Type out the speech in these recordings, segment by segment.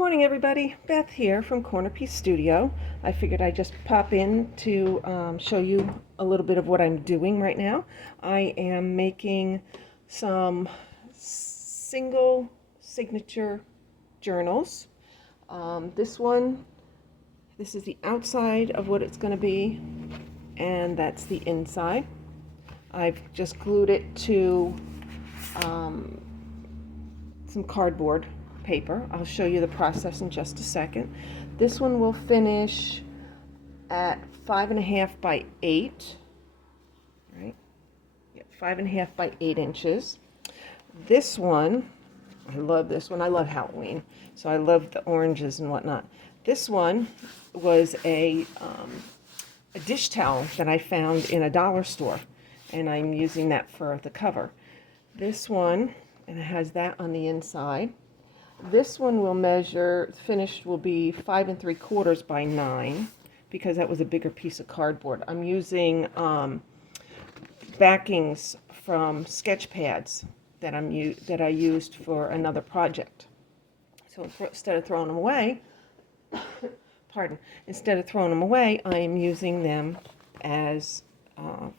morning, everybody. Beth here from CornerPiece Studio. I figured I'd just pop in to show you a little bit of what I'm doing right now. I am making some single signature journals. This is the outside of what it's going to be, and that's the inside. I've just glued it to some cardboard paper. I'll show you the process in just a second. This one will finish at 5.5 by 8. Right? Yeah, 5.5 by 8 inches. This one, I love this one. I love Halloween, so I love the oranges and whatnot. This one was a dish towel that I found in a dollar store, and I'm using that for the cover. This one, and it has that on the inside. This one will measure, finished will be 5 3/4 by 9, because that was a bigger piece of cardboard. I'm using backings from sketch pads that I used for another project. So instead of throwing them away, instead of throwing them away, I am using them as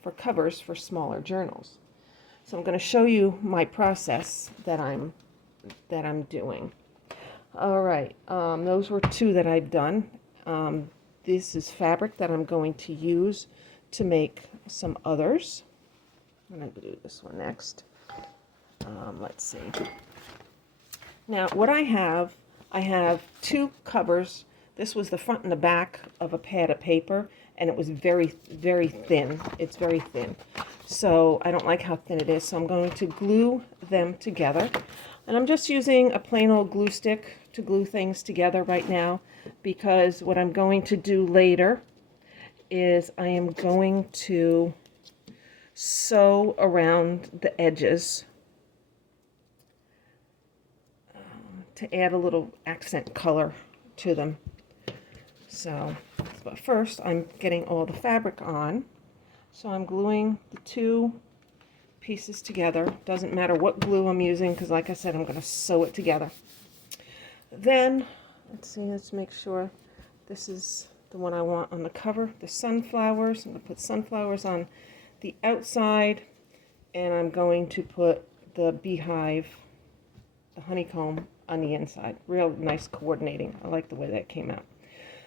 for covers for smaller journals. So I'm going to show you my process that I'm doing. All right, those were two that I've done. This is fabric that I'm going to use to make some others. I'm going to do this one next. Let's see. Now, what I have two covers. This was the front and the back of a pad of paper, and it was very, very thin. It's very thin. So I don't like how thin it is, so I'm going to glue them together. And I'm just using a plain old glue stick to glue things together right now, because what I'm going to do later is I am going to sew around the edges to add a little accent color to them. So, but first I'm getting all the fabric on. So I'm gluing the two pieces together. Doesn't matter what glue I'm using, because like I said, I'm going to sew it together. Then, let's make sure this is the one I want on the cover, the sunflowers. I'm going to put sunflowers on the outside, and I'm going to put the beehive, the honeycomb, on the inside. Real nice coordinating. I like the way that came out.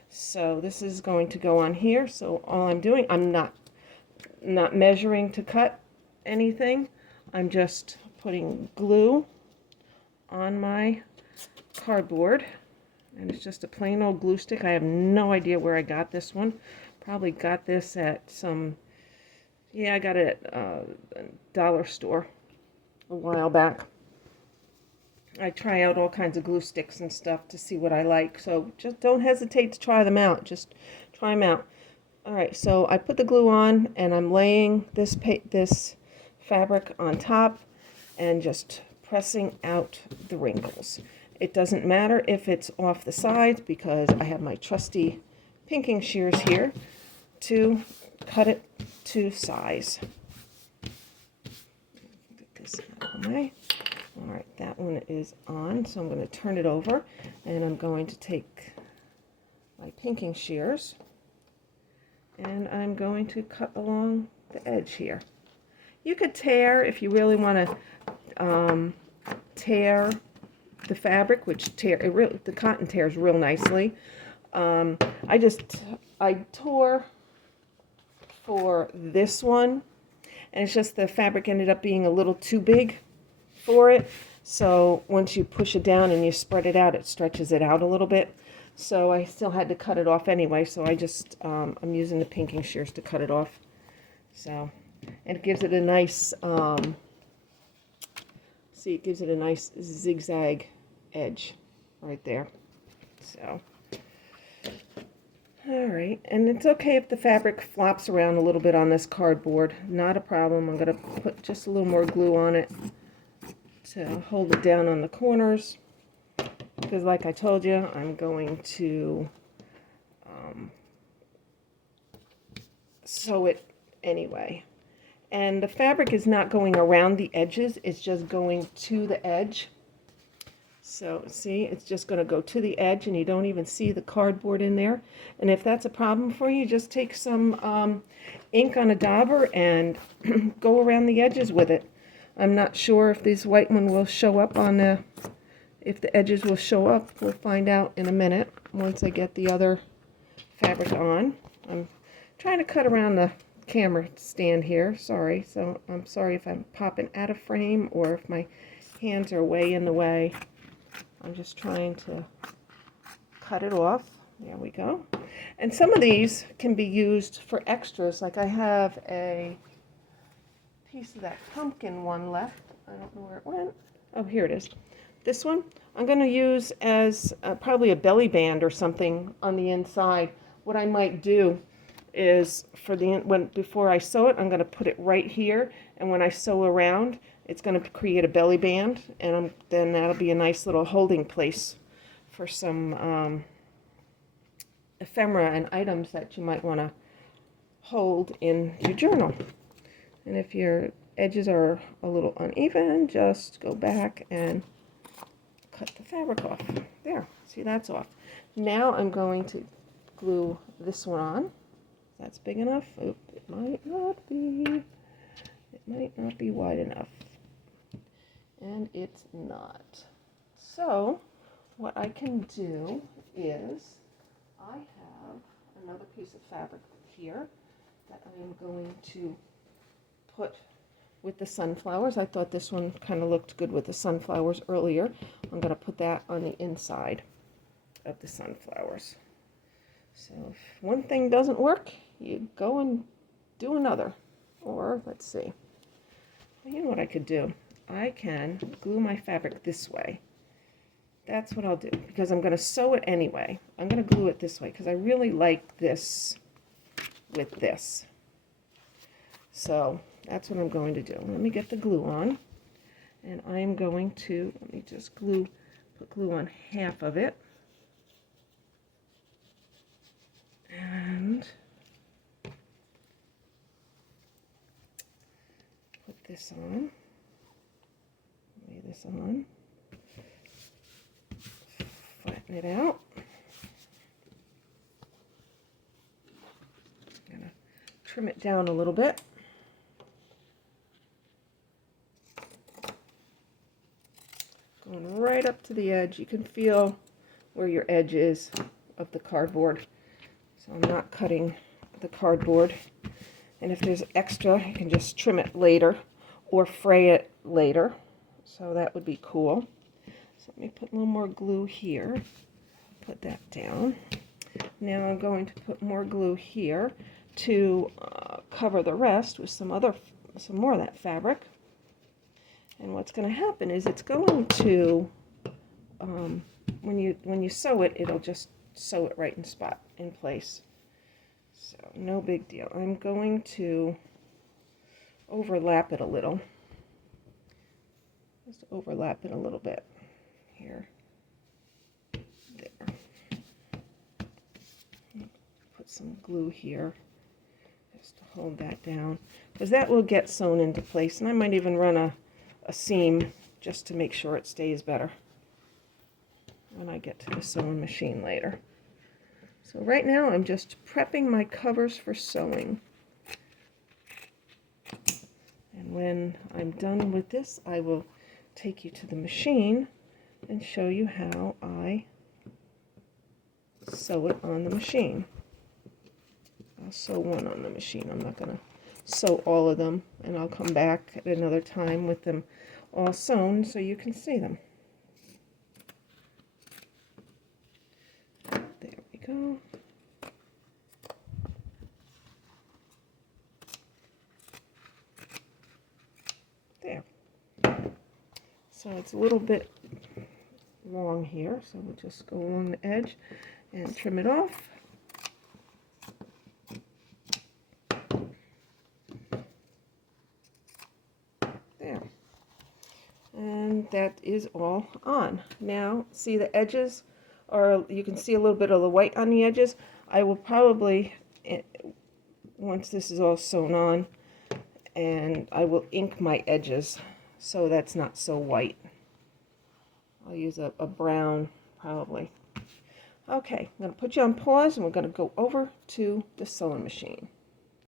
So this is going to go on here. So all I'm doing, I'm not measuring to cut anything. I'm just putting glue on my cardboard, and it's just a plain old glue stick. I have no idea where I got this one. Probably got this at some, I got it at a dollar store a while back. I try out all kinds of glue sticks and stuff to see what I like, so just don't hesitate to try them out. Just try them out. All right, so I put the glue on, and I'm laying this fabric on top and just pressing out the wrinkles. It doesn't matter if it's off the sides, because I have my trusty pinking shears here to cut it to size. Get this out of the way. All right, that one is on, so I'm going to turn it over, and I'm going to take my pinking shears, and I'm going to cut along the edge here. You could tear if you really want to tear the fabric, which the cotton tears real nicely. I tore for this one, and it's just the fabric ended up being a little too big for it. So once you push it down and you spread it out, it stretches it out a little bit. So I still had to cut it off anyway. So I just I'm using the pinking shears to cut it off. So, and it gives it a nice it gives it a nice zigzag edge right there. So, all right, and it's okay if the fabric flops around a little bit on this cardboard. Not a problem. I'm going to put just a little more glue on it to hold it down on the corners, because like I told you, I'm going to sew it anyway. And the fabric is not going around the edges, it's just going to the edge. So see, it's just going to go to the edge and you don't even see the cardboard in there. And if that's a problem for you, just take some ink on a dauber and go around the edges with it. I'm not sure if this white one will show up on the, if the edges will show up. We'll find out in a minute once I get the other fabric on. I'm trying to cut around the camera stand here, sorry. So I'm sorry if I'm popping out of frame or if my hands are way in the way. I'm just trying to cut it off. There we go. And some of these can be used for extras. Like I have a piece of that pumpkin one left. I don't know where it went. Oh, here it is. This one I'm going to use as probably a belly band or something on the inside. What I might do is for the before I sew it, I'm going to put it right here, and when I sew around, it's going to create a belly band, and then that'll be a nice little holding place for some ephemera and items that you might want to hold in your journal. And if your edges are a little uneven, just go back and cut the fabric off. There, see, that's off. Now I'm going to glue this one on. That's big enough. Oop, it might not be. It might not be wide enough. And it's not. So what I can do is I have another piece of fabric here that I am going to put with the sunflowers. I thought this one kind of looked good with the sunflowers earlier. I'm going to put that on the inside of the sunflowers. So if one thing doesn't work, you go and do another. Or let's see. Well, you know what I could do? I can glue my fabric this way. That's what I'll do, because I'm going to sew it anyway. I'm going to glue it this way because I really like this with this. So that's what I'm going to do. Let me get the glue on, and I'm going to, let me just put glue on half of it. And put this on. Lay this on. Flatten it out. I'm going to trim it down a little bit. Going right up to the edge. You can feel where your edge is of the cardboard. So I'm not cutting the cardboard. And if there's extra, you can just trim it later or fray it later. So that would be cool. So let me put a little more glue here. Put that down. Now I'm going to put more glue here to cover the rest with some more of that fabric. And what's going to happen is it's going to, when you sew it, it'll just sew it right in place. So no big deal. I'm going to overlap it a little. Just overlap it a little bit here. There. Put some glue here just to hold that down, because that will get sewn into place, and I might even run a seam just to make sure it stays better when I get to the sewing machine later. So right now I'm just prepping my covers for sewing. And when I'm done with this, I will take you to the machine and show you how I sew it on the machine. I'll sew one on the machine. I'm not going to sew all of them, and I'll come back at another time with them all sewn so you can see them. There we go. There. So it's a little bit long here, so we'll just go along the edge and trim it off. There. And that is all on. Now, see the edges, or you can see a little bit of the white on the edges. I will probably, once this is all sewn on, and I will ink my edges so that's not so white. I'll use a brown probably. Okay, I'm going to put you on pause and we're going to go over to the sewing machine.